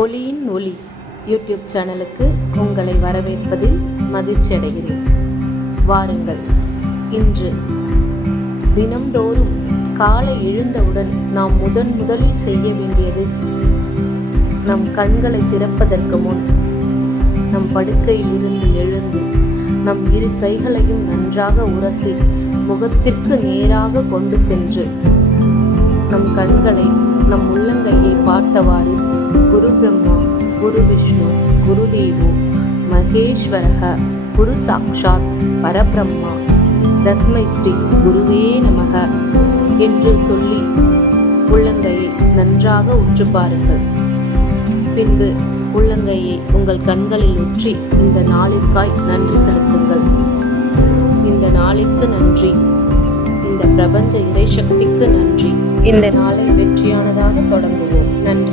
ஒளியின் ஒளி யூடியூப் சேனலுக்கு உங்களை வரவேற்பதில் மகிழ்ச்சி அடைகிறேன். வாருங்கள். இன்று தினம்தோறும் காலை எழுந்தவுடன் நாம் முதன் முதலில் செய்ய வேண்டியது நம் கண்களை திறப்பதற்கு முன் நம் படுக்கையில் இருந்து எழுந்து நம் இரு கைகளையும் நன்றாக உரசி முகத்திற்கு நேராக கொண்டு சென்று நம் கண்களை நம் உள்ளங்கையை பார்த்தவாறு குரு விஷ்ணு குரு தேவோ மகேஸ்வரக குரு சாக்ஷாத் பரபிரம்மா தஸ்மை ஸ்ரீ குருவே நமக என்று சொல்லி உள்ளங்கையை நன்றாக உற்று பாருங்கள். பின்பு உள்ளங்கையை உங்கள் கண்களில் உற்றி இந்த நாளிற்காய் நன்றி செலுத்துங்கள். இந்த நாளிற்கு நன்றி. இந்த பிரபஞ்ச இறைசக்திக்கு நன்றி. இந்த நாளை வெற்றியானதாக தொடங்குவோம். நன்றி.